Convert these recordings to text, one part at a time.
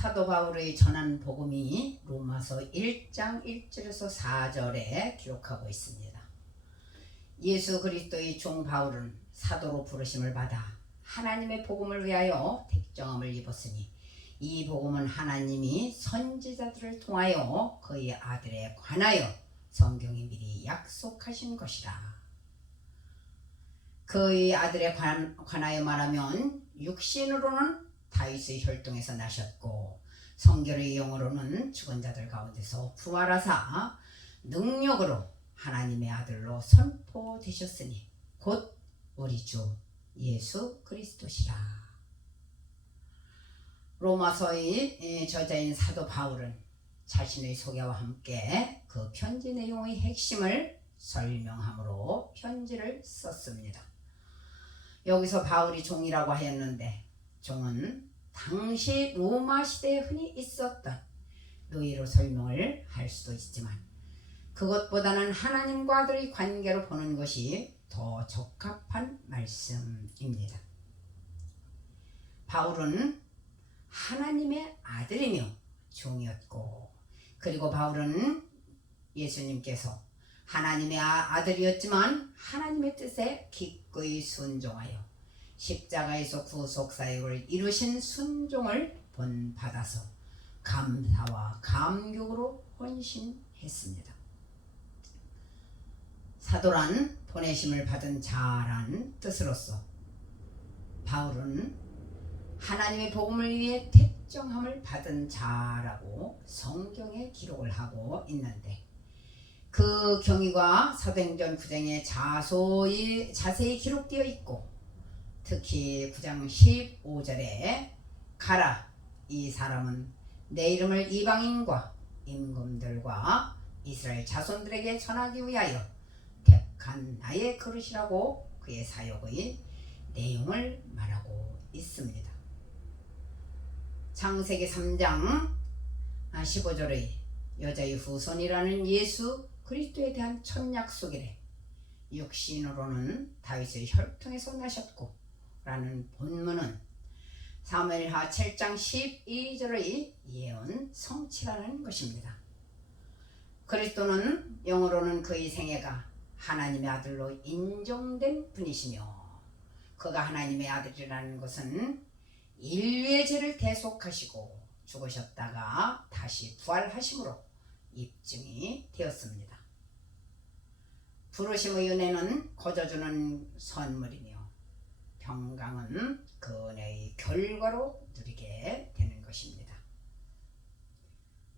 사도 바울의 전한 복음이 로마서 1장 1절에서 4절에 기록하고 있습니다. 예수 그리스도의 종 바울은 사도로 부르심을 받아 하나님의 복음을 위하여 택정함을 입었으니 이 복음은 하나님이 선지자들을 통하여 그의 아들에 관하여 성경에 미리 약속하신 것이라. 그의 아들에 관하여 말하면 육신으로는 다윗의 혈통에서 나셨고 성결의 영으로는 죽은 자들 가운데서 부활하사 능력으로 하나님의 아들로 선포되셨으니 곧 우리 주 예수 그리스도시라. 로마서의 저자인 사도 바울은 자신의 소개와 함께 그 편지 내용의 핵심을 설명함으로 편지를 썼습니다. 여기서 바울이 종이라고 하였는데 종은 당시 로마 시대에 흔히 있었던 노예로 설명을 할 수도 있지만 그것보다는 하나님과 아들의 관계로 보는 것이 더 적합한 말씀입니다. 바울은 하나님의 아들이며 종이었고 그리고 바울은 예수님께서 하나님의 아들이었지만 하나님의 뜻에 기꺼이 순종하여 십자가에서 구속사역을 이루신 순종을 본받아서 감사와 감격으로 헌신했습니다. 사도란 보내심을 받은 자란 뜻으로서 바울은 하나님의 복음을 위해 택정함을 받은 자라고 성경에 기록을 하고 있는데 그 경위가 사도행전 9장에 자세히 기록되어 있고 특히 9장 15절에 가라 이 사람은 내 이름을 이방인과 임금들과 이스라엘 자손들에게 전하기 위하여 택한 나의 그릇이라고 그의 사역의 내용을 말하고 있습니다. 창세기 3장 15절의 여자의 후손이라는 예수 그리스도에 대한 첫 약속이래 육신으로는 다윗의 혈통에서 나셨고 라는 본문은 사무엘하 7장 12절의 예언 성취라는 것입니다. 그리스도는 영어로는 그의 생애가 하나님의 아들로 인정된 분이시며 그가 하나님의 아들이라는 것은 인류의 죄를 대속하시고 죽으셨다가 다시 부활하심으로 입증이 되었습니다. 부르심의 은혜는 거저주는 선물이며 평강은 그 은혜의 결과로 누리게 되는 것입니다.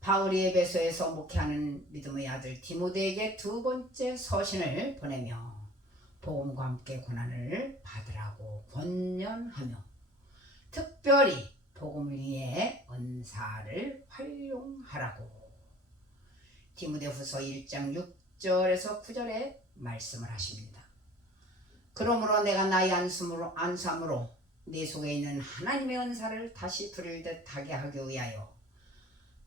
바울이 에베소에서 목회하는 믿음의 아들 디모데에게 두 번째 서신을 보내며 복음과 함께 고난을 받으라고 권면하며 특별히 복음을 위해 은사를 활용하라고 디모데후서 1장 6절에서 9절에 말씀을 하십니다. 그러므로 내가 나의 안수함으로 네 속에 있는 하나님의 은사를 다시 부릴 듯하게 하기 위하여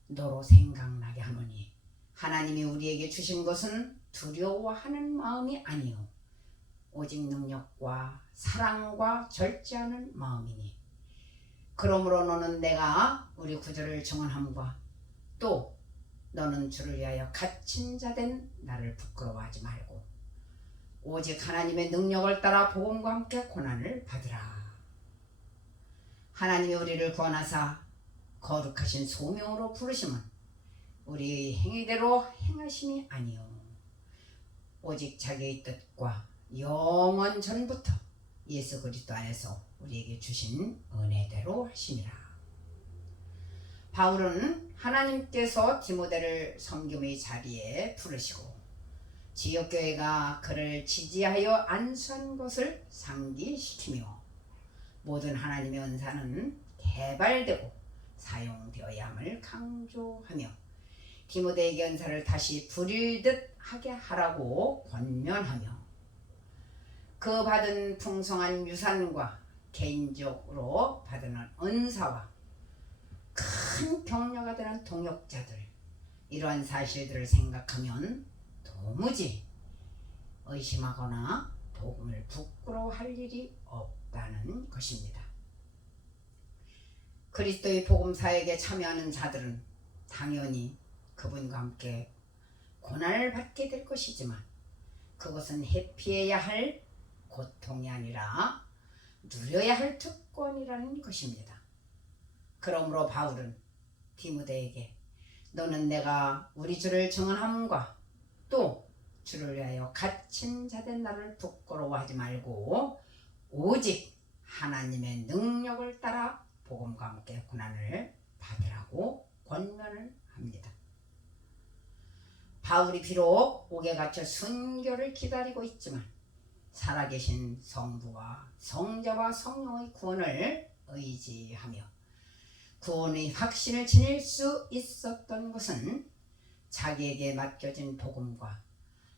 너로 생각나게 하노니 하나님이 우리에게 주신 것은 두려워하는 마음이 아니요 오직 능력과 사랑과 절제하는 마음이니 그러므로 너는 내가 우리 구주를 증언함과 또 너는 주를 위하여 갇힌 자 된 나를 부끄러워하지 말고 오직 하나님의 능력을 따라 복음과 함께 고난을 받으라. 하나님이 우리를 구원하사 거룩하신 소명으로 부르심은 우리의 행위대로 행하심이 아니요 오직 자기의 뜻과 영원 전부터 예수 그리스도 안에서 우리에게 주신 은혜대로 하심이라. 바울은 하나님께서 디모데를 섬김의 자리에 부르시고 지역교회가 그를 지지하여 안수한 것을 상기시키며 모든 하나님의 은사는 개발되고 사용되어야 함을 강조하며 디모데에게 은사를 다시 부릴 듯 하게 하라고 권면하며 그 받은 풍성한 유산과 개인적으로 받은 은사와 큰 격려가 되는 동역자들 이러한 사실들을 생각하면 도무지 의심하거나 복음을 부끄러워할 일이 없다는 것입니다. 그리스도의 복음 사역에 참여하는 자들은 당연히 그분과 함께 고난을 받게 될 것이지만 그것은 회피해야 할 고통이 아니라 누려야 할 특권이라는 것입니다. 그러므로 바울은 디모데에게 너는 내가 우리 주를 증언함과 또 주를 위하여 갇힌 자된 나를 부끄러워하지 말고 오직 하나님의 능력을 따라 복음과 함께 고난을 받으라고 권면을 합니다. 바울이 비록 옥에 갇혀 순교를 기다리고 있지만 살아계신 성부와 성자와 성령의 구원을 의지하며 구원의 확신을 지닐 수 있었던 것은 자기에게 맡겨진 복음과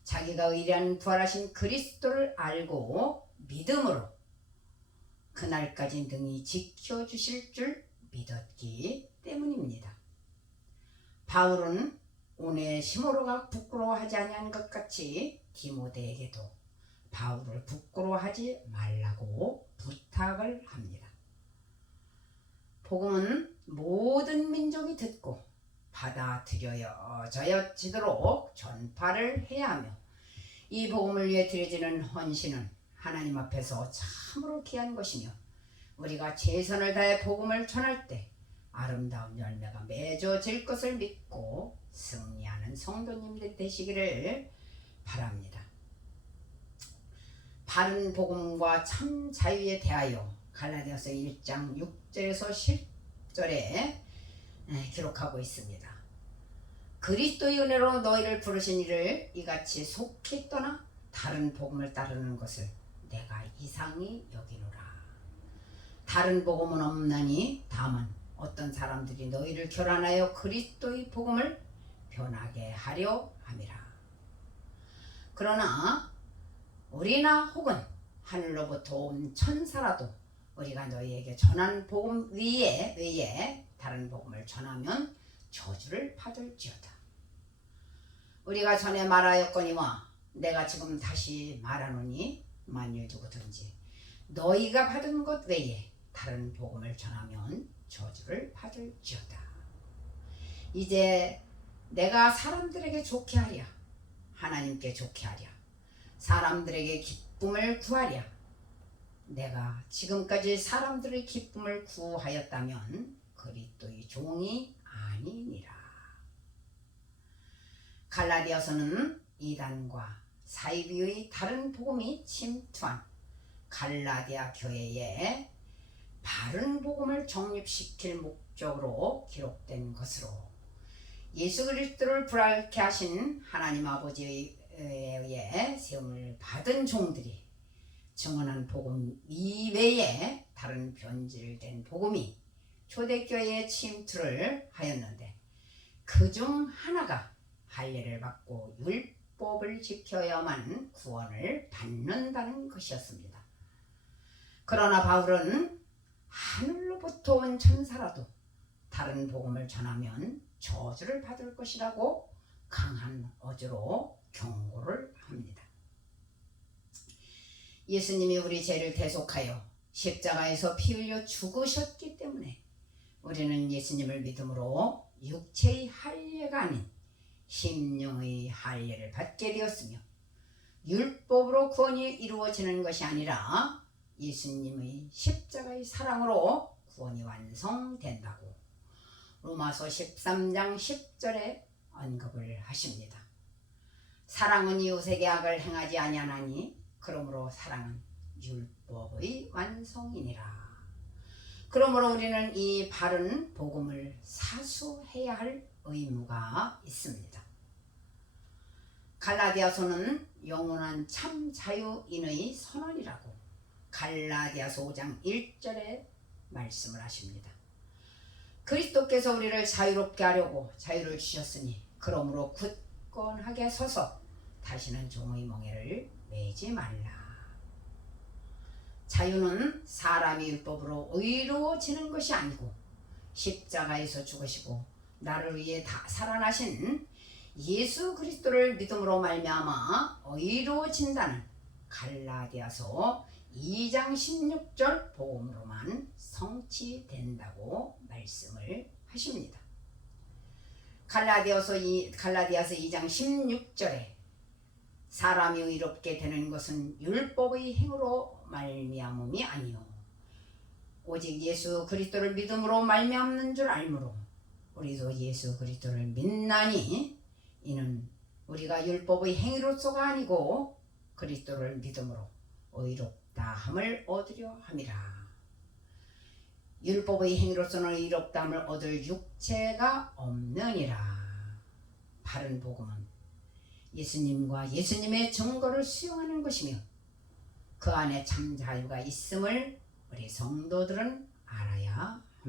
자기가 의리한 부활하신 그리스도를 알고 믿음으로 그날까지 능히 지켜주실 줄 믿었기 때문입니다. 바울은 오네시모로가 부끄러워하지 아니한 것 같이 디모데에게도 바울을 부끄러워하지 말라고 부탁을 합니다. 복음은 모든 민족이 듣고 받아들여지도록 전파를 해야 하며 이 복음을 위해 드려지는 헌신은 하나님 앞에서 참으로 귀한 것이며 우리가 최선을 다해 복음을 전할 때 아름다운 열매가 맺어질 것을 믿고 승리하는 성도님들 되시기를 바랍니다. 바른 복음과 참 자유에 대하여 갈라디아서 1장 6절에서 10절에 기록하고 있습니다. 그리스도의 은혜로 너희를 부르신 이를 이같이 속히 떠나 다른 복음을 따르는 것을 내가 이상히 여기노라. 다른 복음은 없나니 다만 어떤 사람들이 너희를 교란하여 그리스도의 복음을 변하게 하려 함이라. 그러나 우리나 혹은 하늘로부터 온 천사라도 우리가 너희에게 전한 복음 외에 다른 복음을 전하면 저주를 받을지어다. 우리가 전에 말하였거니와 내가 지금 다시 말하노니 만일 누구든지 너희가 받은 것 외에 다른 복음을 전하면 저주를 받을지어다. 이제 내가 사람들에게 좋게 하랴, 하나님께 좋게 하랴, 사람들에게 기쁨을 구하랴. 내가 지금까지 사람들의 기쁨을 구하였다면 그리스도의 종이 아니니라. 갈라디아서는 이단과 사이비의 다른 복음이 침투한 갈라디아 교회에 바른 복음을 정립시킬 목적으로 기록된 것으로 예수 그리스도를 불알게 하신 하나님 아버지에 의해 세움을 받은 종들이 증언한 복음 이외에 다른 변질된 복음이 초대교회에 침투를 하였는데 그중 하나가 할례를 받고 율법을 지켜야만 구원을 받는다는 것이었습니다. 그러나 바울은 하늘로부터 온 천사라도 다른 복음을 전하면 저주를 받을 것이라고 강한 어조로 경고를 합니다. 예수님이 우리 죄를 대속하여 십자가에서 피 흘려 죽으셨기 때문에 우리는 예수님을 믿음으로 육체의 할례가 아닌 심령의 할례를 받게 되었으며 율법으로 구원이 이루어지는 것이 아니라 예수님의 십자가의 사랑으로 구원이 완성된다고 로마서 13장 10절에 언급을 하십니다. 사랑은 이웃에게 악을 행하지 아니하나니 그러므로 사랑은 율법의 완성이니라. 그러므로 우리는 이 바른 복음을 사수해야 할 의무가 있습니다. 갈라디아서는 영원한 참 자유인의 선언이라고 갈라디아서 5장 1절에 말씀을 하십니다. 그리스도께서 우리를 자유롭게 하려고 자유를 주셨으니 그러므로 굳건하게 서서 다시는 종의 멍에를 매지 말라. 자유는 사람의 율법으로 의로워지는 것이 아니고 십자가에서 죽으시고 나를 위해 다 살아나신 예수 그리스도를 믿음으로 말미암아 의로워진다는 갈라디아서 2장 16절 복음으로만 성취된다고 말씀을 하십니다. 갈라디아서 2장 16절에 사람이 의롭게 되는 것은 율법의 행으로 말미암음이 아니요 오직 예수 그리스도를 믿음으로 말미암는 줄 알므로 우리도 예수 그리스도를 믿나니 이는 우리가 율법의 행위로서가 아니고 그리스도를 믿음으로 의롭다함을 얻으려 함이라. 율법의 행위로서는 의롭다함을 얻을 육체가 없느니라. 바른 복음은 예수님과 예수님의 증거를 수용하는 것이며 그 안에 참 자유가 있음을 우리 성도들은